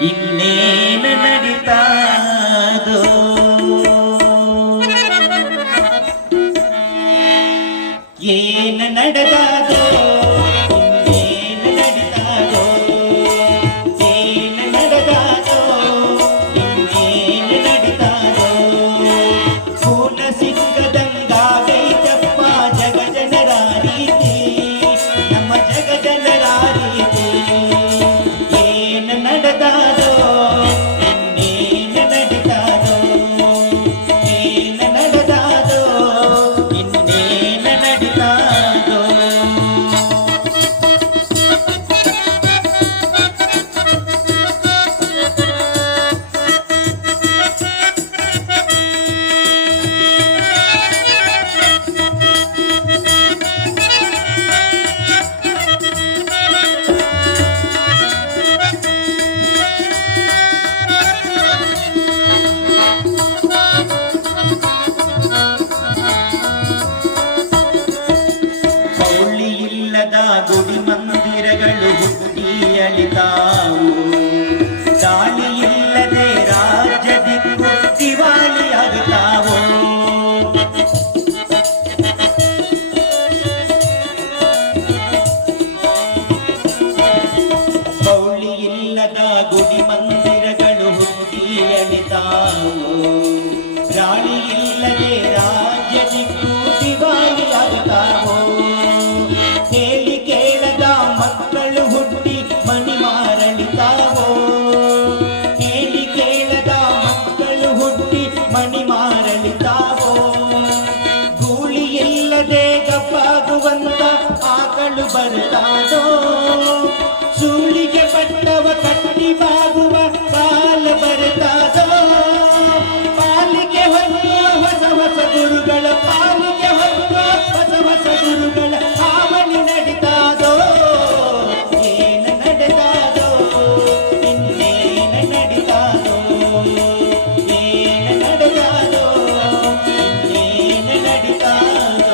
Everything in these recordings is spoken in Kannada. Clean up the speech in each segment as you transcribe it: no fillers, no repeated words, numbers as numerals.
ಇನ್ನೇನು ನಡೀತಾದೋ ಏನು ನಡೆದಾದೋ ಇನ್ನೇನು ನಡೀತಾದೋ ಏನು ನಡೆದಾದೋ ಇನ್ನೇನು ನಡೀತಾದೋ ಪೂರ್ಣ ಸಿಕ್ಕದಂಗಾಗೈತಪ್ಪ ಜಗ ಜನರ ರೀತಿ ನಮ್ಮ ಜಗ ಜನರ ರೀತಿ ಏನು ನಡೆದಾದೋ ಇನ್ನೇನು ನಡೀತಾದೋ ಏನು ನಡೆದಾದೋ ಇನ್ನೇನು ನಡೀತಾದೋ ಪೌಳಿ ಇಲ್ಲದ ಗುಡಿ ಮಂದಿರಗಳು ಹುಟ್ಟಿ ಅಳಿತಾವು ದಾಳಿ ಇಲ್ಲದೆ ರಾಜ್ಯ ದಿಕ್ಕು ದಿವಾಳಿಯಾಗುತ್ತಾವೋ ಪೌಳಿ ಇಲ್ಲದ ಗುಡಿ ಮಂದಿರಗಳು ಹುಟ್ಟಿ ಅಳಿತಾವು ದಾಳಿ ಇಲ್ಲದೆ ರಾಜ್ಯ ದಿಕ್ಕು ದಿವಾಳಿಯಾಗುತ್ತಾವೋ ಹೇಳಿ ಕೇಳದ ಮಕ್ಕಳು ಹುಟ್ಟಿ ಮಣಿ ಮಾರಳಿತಾವೋ ಹೇಳಿ ಕೇಳದ ಮಕ್ಕಳು ಹುಟ್ಟಿ ಮಣಿ ಮಾರಳಿತಾವೋ ಗೂಳಿ ಇಲ್ಲದೆ ಗಪ್ಪಾಗುವಂತ ಆಕಳು ಬರುತ್ತಾದೋ ಸೂಳಿಗೆ ಪಟ್ಟವ ಕಟ್ಟಿ ಬಾಗುವ ಕಾಲ ಬರುತ್ತಾದೋ ಪಾಲಿಗೆ ಹೊಂದುವ ಹೊಸ ಹೊಸ ಗುರುಗಳ ಪಾಲಿಗೆ ಹೊಂದುವ ಹೊಸ ಹೊಸ ಗುರುಗಳ ಹಾವಳಿ ನಡೀತಾದೋ ಏನು ನಡೆದಾದೋ ಇನ್ನೇನು ನಡೀತಾದೋ ಏನು ನಡೆದಾದೋ ಇನ್ನೇನು ನಡೀತಾದೋ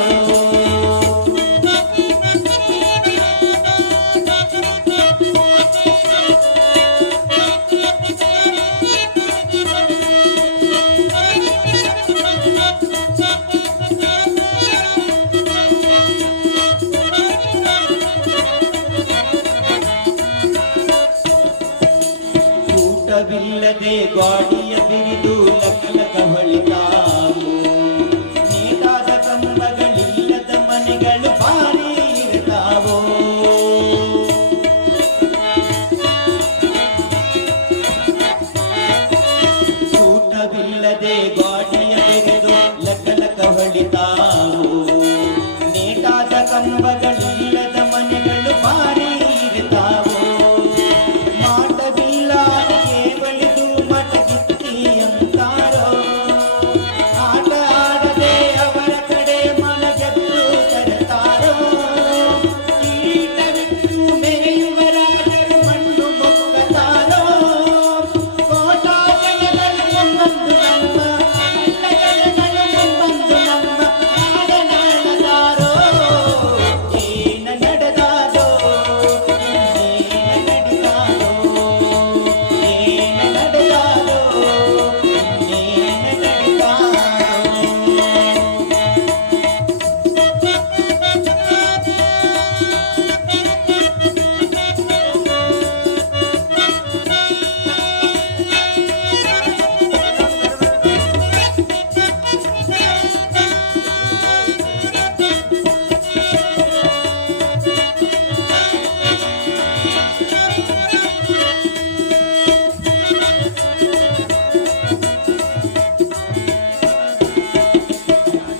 ಊಟವಿಲ್ಲದೆ ಗಾಡಿಯ ಬಿರಿದು ಲಕಲಕ ಹೊಳಿತಾವು ನೇತಾದ ಕಂಬಗಳಿಲ್ಲದ ಮನೆಗಳು ಭಾರಿ ಇರ್ತಾವೋ ಊಟವಿಲ್ಲದೆ ಗಾಡಿಯ ಬಿರಿದು ಲಕಲಕ ಹೊಳಿತಾವು ನೇತಾದ ಕಂಬಗಳಿಲ್ಲದ ಮನೆಗಳು ಭಾರಿ ಇರ್ತಾವೋ ಮಾಟವಿಲ್ಲ ಕೇವಲಿದು ಮಟಗಿತ್ತಿ ಅಂತಾರೋ ಆಟ ಆಡದೆ ಅವರ ಕಡೆ ಮನಗೆದ್ದು ಕರೆತಾರೋ ಕೀಟವಿಟ್ಟು ಮೇಯುವ ರಾಜರು ಮಣ್ಣು ಮೊಕ್ಕತಾರೋ ಕೋಟಾ ಜನಗಳು ಒಂದೊಂದು ನಮ್ಮ ಜನಗಳು ಒಂದೊಂದು ನಮ್ಮ ನಾಡನಾಡದಾರೋ ಏನು ನಡೆದಾದೋ ಇನ್ನೇನು ನಡೀತಾದೋ ಏನು ನಡೆದಾದೋ ಇನ್ನೇನು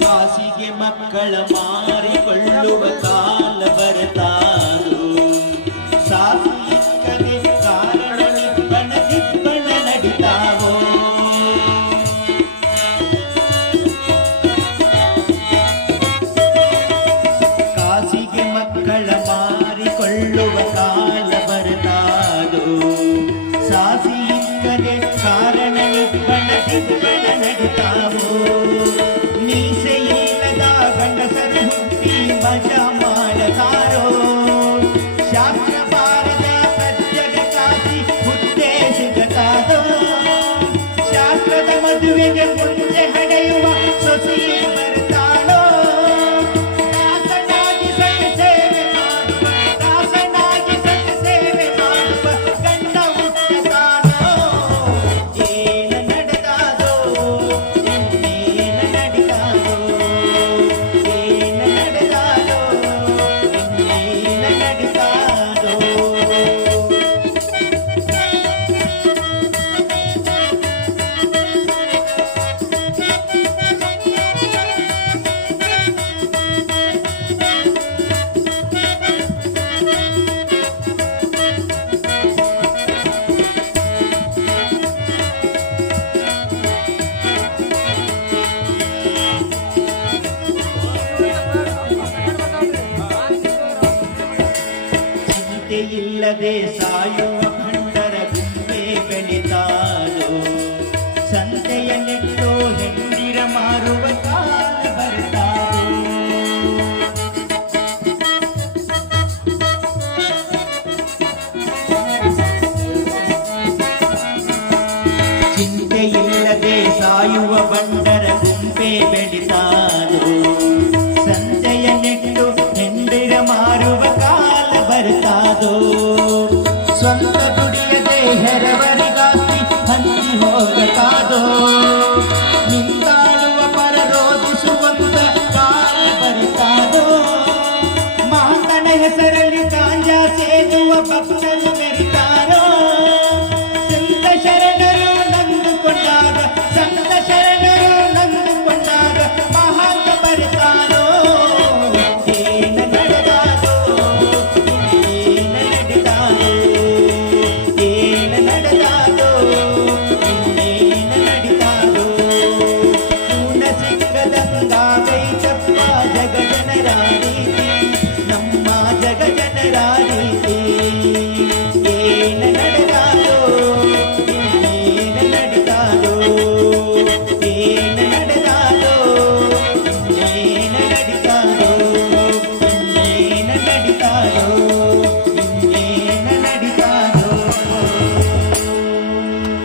ಕಾಸಿಗೆ ಮಕ್ಕಳ ಮಾರಿಕೊಳ್ಳುವ ಕಾಲ ಬರತಾರೋ ಸಾಸಿ ಇಕ್ಕದೆ ಕಾರಣ ದಿಬ್ಬಣ ದಿಬ್ಬಣ ನಡಿತಾವೋ ಕಾಸಿಗೆ ಮಕ್ಕಳ ಮಾರಿಕೊಳ್ಳುವ ಕಾಲ ಬರತಾರೋ ಸಾಸಿ ಇಕ್ಕದೆ ಕಾರಣ ದಿಬ್ಬಣ ದಿಬ್ಬಣ ನಡಿತಾವೋ ಮೀಸೆ ಇಲ್ಲದ ಗಂಡಸರು ಹುಟ್ಟಿ ಮಜಾ ಮಾಡತಾರೋ ಶಾಸ್ತ್ರ ಬಾರದ ಸಜ್ಜಗ ಕಾಸಿ ಹುಟ್ಟೆ ಸಿಗ ಚಿಂತೆಯಿಲ್ಲದೆ ಸಾಯುವ ಭಂಡರ ಗುಂಪೆ ಬೆಳಿತಾದು ಸಂತೆಯ ನೆಟ್ಟು ಹೆಂಡಿರ ಮಾರುವ ಕಾಲ ಬರ್ತಾದು ಚಿಂತೆಯಿಲ್ಲದೆ ಸಾಯುವ ಬಂಡರ ಗುಂಪೆ ಬೆಳಿತಾದು ಸಂತೆಯ ನೆಟ್ಟು ಹೆಂಡಿರ ಮಾರುವ ಕಾಲ ಬರ್ತಾದೋ ಸ್ವಂತ ದುಡಿಯದೆ ಹೆರವರಿಗಾಸ್ತಿ ಹಂಚಿ ಹೋಗತಾದೋ ನಿಂತಾಳುವ ಪರ ರೋಧಿಸುವಂತ ಕಾಲ ಬರ್ತಾದೋ ಮಾತನ ಹೆಸರಲ್ಲಿ ಗಾಂಜಾ ಸೇದುವ ಭಕ್ತರು